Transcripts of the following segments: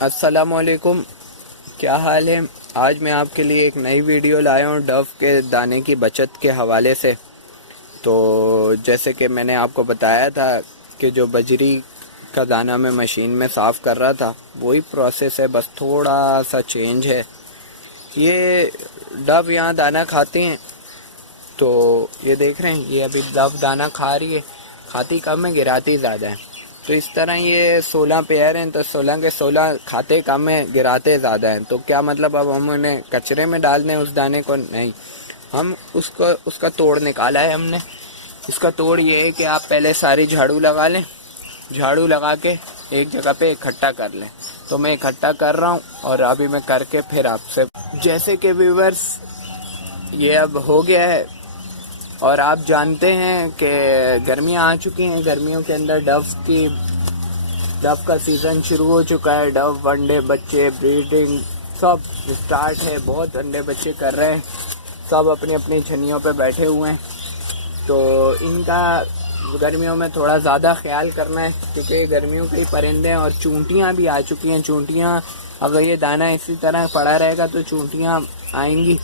अस्सलामुअलैकुम, क्या हाल है। आज मैं आपके लिए एक नई वीडियो लाया हूँ डव के दाने की बचत के हवाले से। तो जैसे कि मैंने आपको बताया था कि जो बजरी का दाना मैं मशीन में साफ़ कर रहा था वही प्रोसेस है, बस थोड़ा सा चेंज है। ये डव यहाँ दाना खाते हैं, तो ये देख रहे हैं, ये अभी डव दाना खा रही है। खाती कम है, गिराती ज़्यादा है। तो इस तरह ये 16 पेयर हैं, तो 16 के 16 खाते कम है, गिराते ज़्यादा हैं। तो क्या मतलब अब हम उन्हें कचरे में डाल दें उस दाने को? नहीं, हम उसका तोड़ निकाला है हमने। इसका तोड़ ये है कि आप पहले सारी झाड़ू लगा लें, झाड़ू लगा के एक जगह पे इकट्ठा कर लें। तो मैं इकट्ठा कर रहा हूँ और अभी मैं करके फिर आपसे, जैसे कि व्यूअर्स ये अब हो गया है। और आप जानते हैं कि गर्मियाँ आ चुकी हैं, गर्मियों के अंदर डव का सीज़न शुरू हो चुका है। डव अंडे बच्चे ब्रीडिंग सब स्टार्ट है, बहुत अंडे बच्चे कर रहे हैं, सब अपनी अपनी छनियों पे बैठे हुए हैं। तो इनका गर्मियों में थोड़ा ज़्यादा ख्याल करना है, क्योंकि गर्मियों के परिंदे और चूंटियाँ भी आ चुकी हैं। चूंटियाँ, अगर ये दाना इसी तरह पड़ा रहेगा तो चूंटियाँ आएंगी।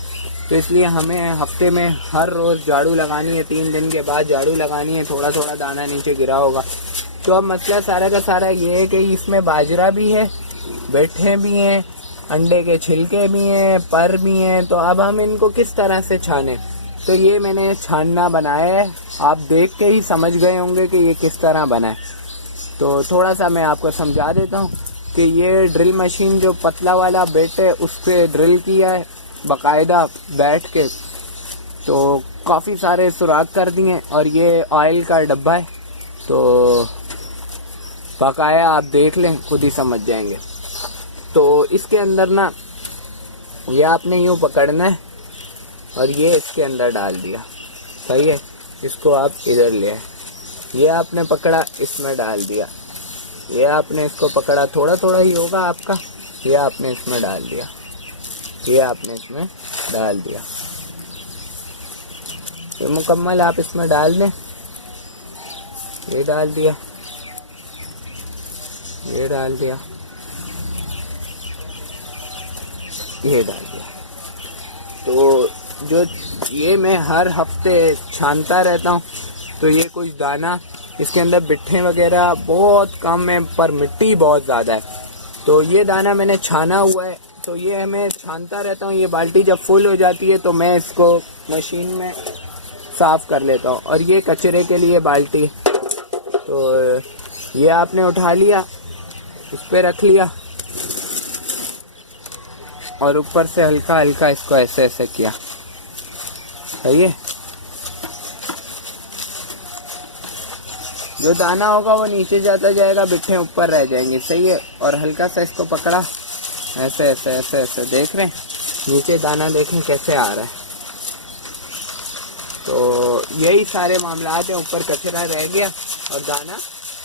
तो इसलिए हमें हफ्ते में हर रोज़ झाड़ू लगानी है, 3 दिन के बाद झाड़ू लगानी है। थोड़ा थोड़ा दाना नीचे गिरा होगा। तो अब मसला सारा का सारा ये है कि इसमें बाजरा भी है, बेटे भी हैं, अंडे के छिलके भी हैं, पर भी हैं। तो अब हम इनको किस तरह से छानें? तो ये मैंने छानना बनाया है, आप देख के ही समझ गए होंगे कि ये किस तरह बना है। तो थोड़ा सा मैं आपको समझा देता हूँ कि ये ड्रिल मशीन जो पतला वाला बेट है उस पर ड्रिल किया है बाकायदा बैठ के। तो काफ़ी सारे सुराख कर दिए और ये ऑयल का डब्बा है, तो बकाया आप देख लें, खुद ही समझ जाएंगे। तो इसके अंदर ना ये आपने यूँ पकड़ना है और ये इसके अंदर डाल दिया, सही है। इसको आप इधर ले आए, ये आपने पकड़ा, इसमें डाल दिया। ये आपने इसको पकड़ा, थोड़ा थोड़ा ही होगा आपका, ये आपने इसमें डाल दिया, ये आपने इसमें डाल दिया। तो मुकम्मल आप इसमें डाल दें। ये डाल दिया, ये डाल दिया, ये डाल दिया। तो जो ये मैं हर हफ्ते छानता रहता हूँ। तो ये कुछ दाना इसके अंदर बिट्ठे वगैरह बहुत कम है, पर मिट्टी बहुत ज़्यादा है। तो ये दाना मैंने छाना हुआ है, तो ये मैं छानता रहता हूँ। ये बाल्टी जब फुल हो जाती है तो मैं इसको मशीन में साफ़ कर लेता हूँ। और ये कचरे के लिए बाल्टी, तो ये आपने उठा लिया, इस पर रख लिया और ऊपर से हल्का हल्का इसको ऐसे ऐसे किया, सही है। जो दाना होगा वो नीचे जाता जाएगा, बिट्ठे ऊपर रह जाएंगे, सही है। और हल्का सा इसको पकड़ा, ऐसे ऐसे ऐसे ऐसे, देख रहे हैं नीचे दाना, देखें कैसे आ रहा है। तो यही सारे मामलात हैं, ऊपर कचरा रह गया और दाना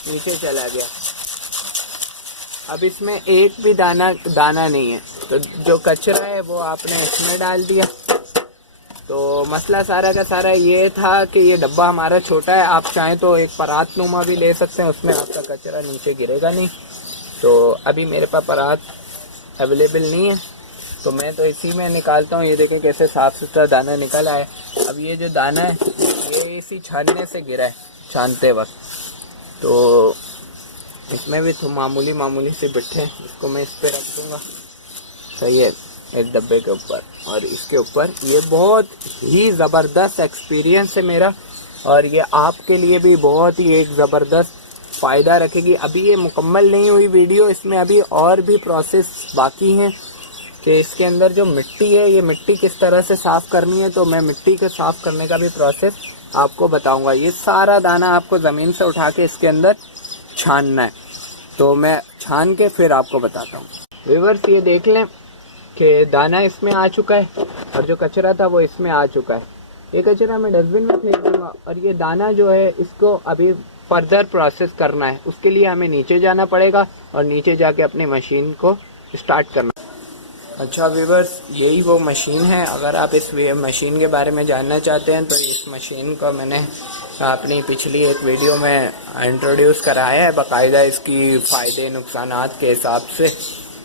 नीचे चला गया। अब इसमें एक भी दाना नहीं है, तो जो कचरा है वो आपने इसमें डाल दिया। तो मसला सारा का सारा ये था कि ये डब्बा हमारा छोटा है, आप चाहें तो एक परात नुमा भी ले सकते हैं, उसमें आपका कचरा नीचे गिरेगा नहीं। तो अभी मेरे पास परात अवेलेबल नहीं है, तो मैं तो इसी में निकालता हूँ। ये देखें कैसे साफ़ सुथरा दाना निकल आया। अब ये जो दाना है ये इसी छानने से गिरा है, छानते वक्त। तो इसमें भी तो मामूली से बिट्ठे हैं, इसको मैं इस पर रख दूँगा, सही है, एक डब्बे के ऊपर। और इसके ऊपर ये बहुत ही ज़बरदस्त एक्सपीरियंस है मेरा, और ये आपके लिए भी बहुत ही एक ज़बरदस्त फ़ायदा रखेगी। अभी ये मुकम्मल नहीं हुई वीडियो, इसमें अभी और भी प्रोसेस बाकी हैं कि इसके अंदर जो मिट्टी है, ये मिट्टी किस तरह से साफ़ करनी है। तो मैं मिट्टी के साफ़ करने का भी प्रोसेस आपको बताऊंगा। ये सारा दाना आपको ज़मीन से उठा के इसके अंदर छानना है, तो मैं छान के फिर आपको बताता हूँ। व्यूअर्स ये देख लें कि दाना इसमें आ चुका है और जो कचरा था वो इसमें आ चुका है। ये कचरा मैं डस्टबिन में फेंक दूँगा और ये दाना जो है इसको अभी फर्दर प्रोसेस करना है। उसके लिए हमें नीचे जाना पड़ेगा और नीचे जाके अपनी मशीन को स्टार्ट करना। अच्छा व्यूअर्स, यही वो मशीन है। अगर आप इस मशीन के बारे में जानना चाहते हैं तो इस मशीन को मैंने अपनी पिछली एक वीडियो में इंट्रोड्यूस कराया है बाकायदा, इसकी फ़ायदे नुकसानात के हिसाब से।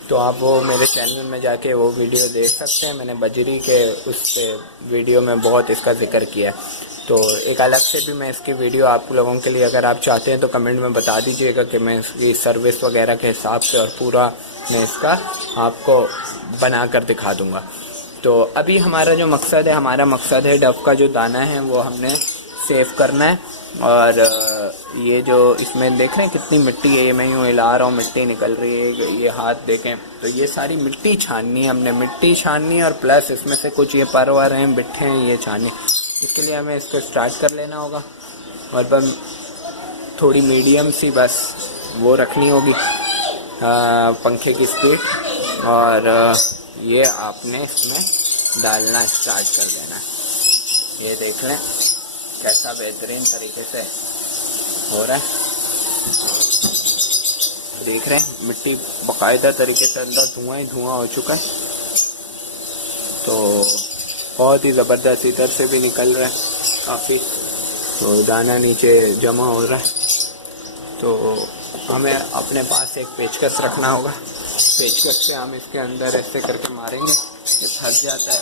तो आप वो मेरे चैनल में जाके वो वीडियो देख सकते हैं। मैंने बजरी के उस वीडियो में बहुत इसका जिक्र किया है। तो एक अलग से भी मैं इसकी वीडियो आप लोगों के लिए, अगर आप चाहते हैं तो कमेंट में बता दीजिएगा कि मैं इसकी सर्विस वगैरह के हिसाब से और पूरा मैं इसका आपको बना कर दिखा दूँगा। तो अभी हमारा जो मकसद है, हमारा मकसद है डव का जो दाना है वो हमने सेव करना है। और ये जो इसमें देख रहे हैं कितनी मिट्टी है, ये मैं यूँ हिला रहा हूँ, मिट्टी निकल रही है, ये हाथ देखें तो ये सारी मिट्टी छाननी है हमने, मिट्टी छाननी और प्लस इसमें से कुछ ये परवर हैं, बिट्ठे हैं, ये छाननी। इसके लिए हमें इसको स्टार्ट कर लेना होगा और बस थोड़ी मीडियम सी बस वो रखनी होगी पंखे की स्पीड, और ये आपने इसमें डालना स्टार्ट कर देना है। ये देख लें कैसा बेहतरीन तरीके से हो रहा है, देख रहे हैं मिट्टी बाकायदा तरीके से अंदर धुआं ही धुआं हो चुका है। तो बहुत ही ज़बरदस्त इधर से भी निकल रहा है काफ़ी, तो दाना नीचे जमा हो रहा है। तो हमें अपने पास एक पेचकस रखना होगा, पेचकस से हम इसके अंदर ऐसे करके मारेंगे, ये थक जाता है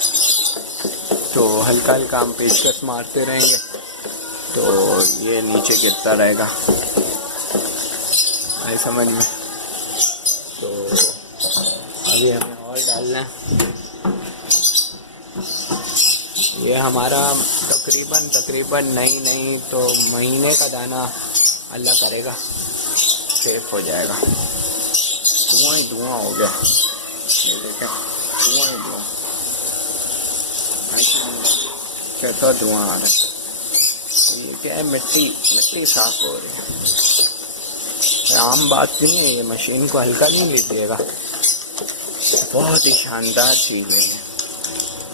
तो हल्का हल्का हम पेचकस मारते रहेंगे तो ये नीचे गिरता रहेगा, आई समझ में। तो अभी हमें और डालना है। ये हमारा तकरीबन नहीं तो महीने का दाना अल्लाह करेगा सेफ हो जाएगा। धुआं ही धुआं हो गया, ये देखें धुआं ही धुआं, कैसा धुआं आ रहा है। ये क्या है, मिट्टी साफ हो रही है, आम बात नहीं है, ये मशीन को हल्का नहीं लीजिएगा, बहुत ही शानदार चीज़ है।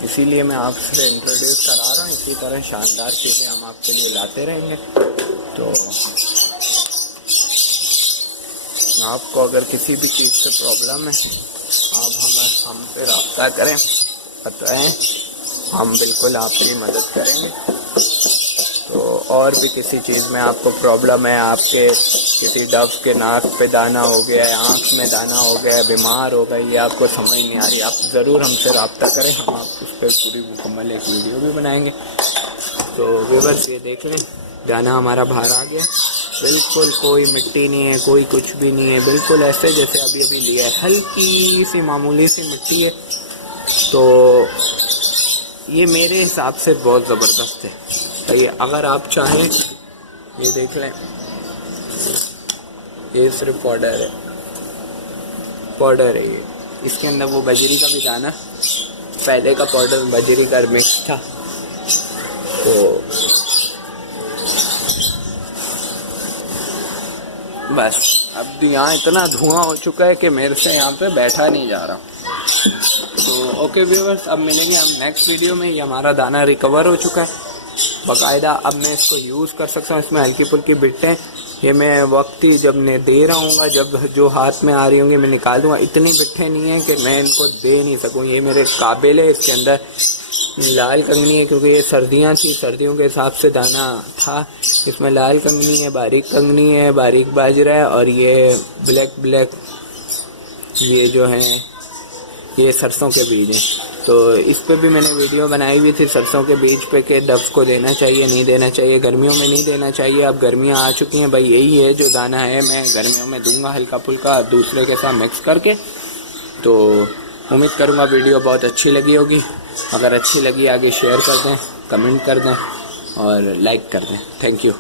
इसीलिए मैं आपसे इंट्रोड्यूस करा रहा हूँ, इसी तरह शानदार चीज़ें हम आपके लिए लाते रहेंगे। तो आपको अगर किसी भी चीज़ से प्रॉब्लम है आप हमसे रब्ता करें, बताएं, हम बिल्कुल आपकी मदद करेंगे। तो और भी किसी चीज़ में आपको प्रॉब्लम है, आपके किसी डव के नाक पे दाना हो गया है, आँख में दाना हो गया है, बीमार हो गई, ये आपको समझ नहीं आ रही, आप ज़रूर हमसे रब्ता करें, हम आप उस पर पूरी मुकम्मल एक वीडियो भी बनाएंगे। तो व्यूअर्स ये देख लें दाना हमारा बाहर आ गया, बिल्कुल कोई मिट्टी नहीं है, कोई कुछ भी नहीं है, बिल्कुल ऐसे जैसे अभी लिया है, हल्की सी मामूली सी मिट्टी है। तो ये मेरे हिसाब से बहुत ज़बरदस्त है। तो ये अगर आप चाहें, ये देख लें, ये सिर्फ पाउडर है ये, इसके अंदर वो बजरी का भी दाना, पहले का पाउडर बजरी का मिक्स था। तो बस अब यहाँ इतना धुआं हो चुका है कि मेरे से यहाँ पे बैठा नहीं जा रहा। तो ओके व्यूअर्स, अब मिलेंगे हम नेक्स्ट वीडियो में। ये हमारा दाना रिकवर हो चुका है बाकायदा, अब मैं इसको यूज़ कर सकता हूँ। इसमें हल्की फुल्की बिट्टें, ये मैं वक्त ही जब ने दे रहा हूँ, जब जो हाथ में आ रही होंगी मैं निकाल दूँगा। इतनी बिट्टें नहीं है कि मैं इनको दे नहीं सकूँ, ये मेरे काबिल है। इसके अंदर लाल कंगनी है क्योंकि ये सर्दियाँ थी, सर्दियों के हिसाब से दाना था। इसमें लाल कंगनी है, बारीक कंगनी है, बारीक बाजरा है, और ये ब्लैक ये जो है ये सरसों के बीज हैं। तो इस पे भी मैंने वीडियो बनाई हुई थी सरसों के बीज पे कि डव को देना चाहिए नहीं देना चाहिए, गर्मियों में नहीं देना चाहिए। अब गर्मियाँ आ चुकी हैं भाई, यही है जो दाना है मैं गर्मियों में दूंगा हल्का फुल्का दूसरे के साथ मिक्स करके। तो उम्मीद करूँगा वीडियो बहुत अच्छी लगी होगी। अगर अच्छी लगी आगे शेयर कर दें, कमेंट कर दें और लाइक कर दें। Thank you.